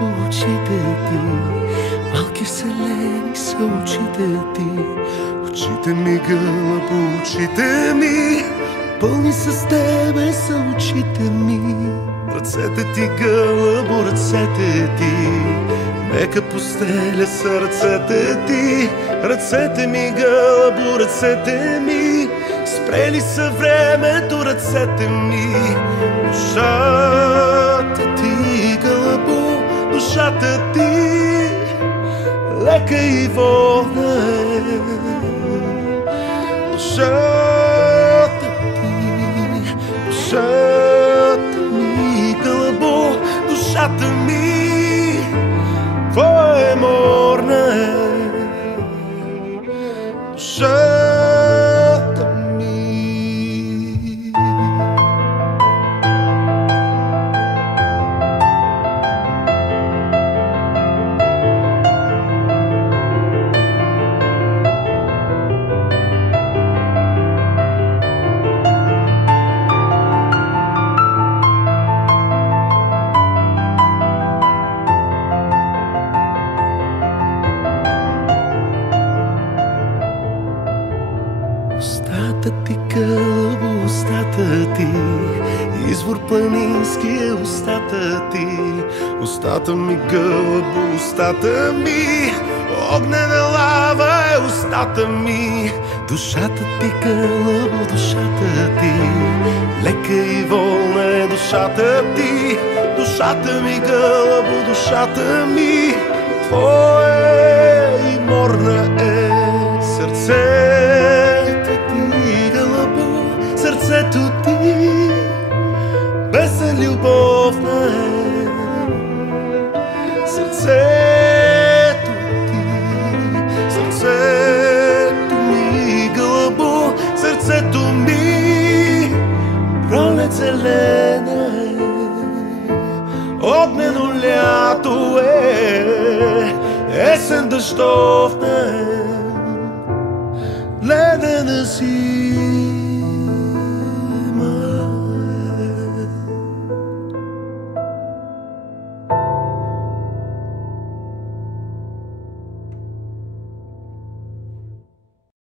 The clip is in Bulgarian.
гълъбо очите ти, малки вселени са очите ти. Очите ми, гълъбо, очите ми, пълни с тебе са очите ми. Ръцете ти, гълъбо, ръцете ти, нека постеля са ръцете ти. Ръцете ми, гълъбо, ръцете ми, спрели са времето ръцете ми. Душата ти, гълъбо, душата ти, лека и волна е. Душата ти, душата ми, гълъбо, душата ми, твоя морна е. Душата ми. Устата ти, гълъбо, устата ти, извор планински е устата ти. Устата ми, гълъбо, устата ми, огнена лава е устата ми. Душата ти, гълъбо, душата ти, лека и волна е душата ти. Душата ми, гълъбо, душата ми, твоя и морна е. Сърцето ти, гълъбо, сърцето ти, песен любовна е. Сърцето ти, сърцето ми, гълъбо, сърцето ми, пролет зелена е. Огнено лято е, есен дъждовна е, ледена си.